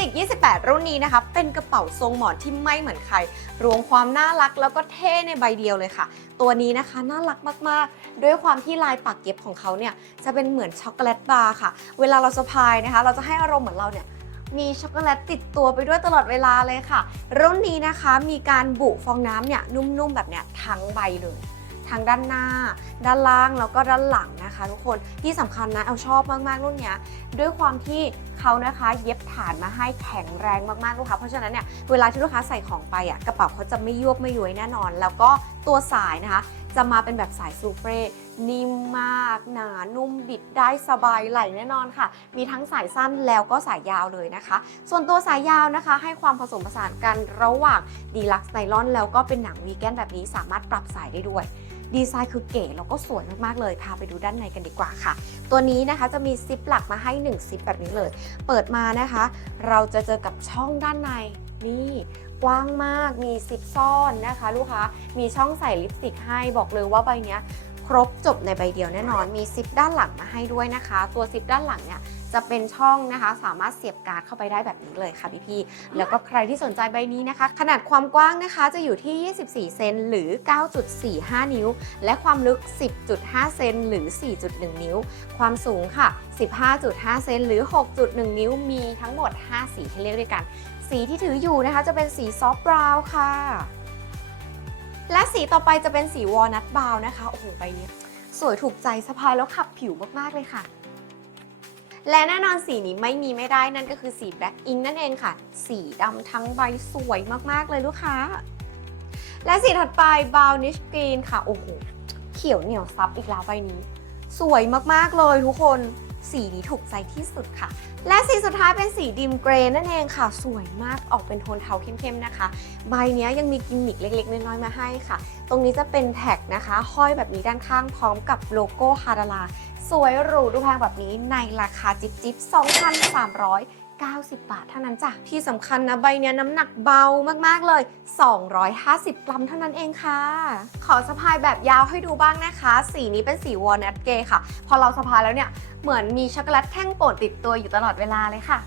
Classic 28 รุ่นนี้นะคะ เป็นกระเป๋าทรงหมอนที่ไม่เหมือนใคร รวมความน่ารักแล้วก็เท่ในใบเดียวเลยค่ะ ตัวนี้นะคะน่ารักมากๆ ด้วยความที่ลายปักเย็บของเขาเนี่ยจะเป็นเหมือนช็อกโกแลตบาร์ค่ะ เวลาเราสะพายนะคะ เราจะให้อารมณ์เหมือนเราเนี่ยมีช็อกโกแลตติดตัวไปด้วยตลอดเวลาเลยค่ะ รุ่นนี้นะคะมีการบุฟองน้ำเนี่ยนุ่มๆแบบเนี้ยทั้งใบเลย ทั้งด้านหน้า ด้านล่างแล้วก็ด้านหลัง นะคะทุกคนที่สำคัญนะเอาชอบมากๆรุ่นเนี้ยด้วยความที่เขานะคะเย็บฐานมาให้แข็งแรงมากๆลูกค้าเพราะฉะนั้นเนี่ยเวลาที่ลูกค้าใส่ของไปอะกระเป๋าเขาจะไม่ยวบไม่ย้วยแน่นอน แล้วก็ตัวสายนะคะจะมาเป็นแบบสายซูเฟรนิ่มมากหนานุ่มบิดได้สบายไหลแน่นอนค่ะ มีทั้งสายสั้นแล้วก็สายยาวเลยนะคะ ส่วนตัวสายยาวนะคะ ให้ความผสมผสานกันระหว่างดีลักซ์ไนลอนแล้วก็เป็นหนังวีแกนแบบนี้สามารถปรับสายได้ด้วย ดีไซน์คือเก๋แล้วก็สวยมากๆเลยพาไปดูด้านในกันดีกว่าค่ะ ตัวนี้นะคะจะมีซิปหลักมาให้1ซิปแบบนี้เลย เปิดมานะคะ เราจะเจอกับช่องด้านในนี่กว้างมากมีซิปซ่อนนะคะ ลูกค้ามีช่องใส่ลิปสติกให้บอกเลยว่าใบเนี้ย ครบจบในใบเดียวแน่นอน มีซิปด้านหลังมาให้ด้วยนะคะ ตัวซิปด้านหลังเนี่ยจะเป็นช่องนะคะ สามารถเสียบการ์ดเข้าไปได้แบบนี้เลยค่ะพี่ๆแล้วก็ใครที่สนใจใบนี้นะคะ ขนาดความกว้างนะคะจะอยู่ที่ 24 เซนหรือ 9.45 นิ้ว และความลึก 10.5 เซนหรือ 4.1 นิ้ว ความสูงค่ะ 15.5 เซนหรือ 6.1 นิ้ว มีทั้งหมด 5 สีให้เลือกด้วยกัน สีที่ถืออยู่นะคะจะเป็นสีซอฟต์บราวน์ค่ะ และสีต่อไปจะเป็นสีวอลนัทบราวน์นะคะ โอ้โหใบนี้ สวยถูกใจสะพายแล้วขับผิวมากๆเลยค่ะ และแน่นอนสีนี้ไม่มีไม่ได้นั่นก็คือสีแบล็กอิงนั่นเองค่ะ สีดำทั้งใบสวยมากๆเลยลูกค้า และสีถัดไปบาวนิชกรีนค่ะ โอ้โห เขียวเหนียวซับอีกแล้วใบนี้ สวยมากๆเลยทุกคน สีนี้ถูกใจที่สุดค่ะ และสีสุดท้ายเป็นสีดิมเกรย์นั่นเองค่ะ สวยมากออกเป็นโทนเทาเข้มๆนะคะ ใบเนี้ยยังมีกิมมิคเล็กๆ น้อยๆ มาให้ค่ะ ตรงนี้จะเป็นแท็กนะคะ ห้อยแบบนี้ด้านข้างพร้อมกับโลโก้ฮาดาลา สวยหรูดูแพงแบบนี้ในราคาจิบจิบ 90 บาทเท่านั้นจ้ะ ที่สำคัญนะใบเนี้ยน้ำหนักเบามากๆเลย 250 กรัมเท่านั้นเองค่ะ ขอสะพายแบบยาวให้ดูบ้างนะคะ สีนี้เป็นสีวอลนัทเกย์ค่ะ พอเราสะพายแล้วเนี่ย เหมือนมีช็อกโกแลตแท่งโปรดติดตัวอยู่ตลอดเวลาเลยค่ะ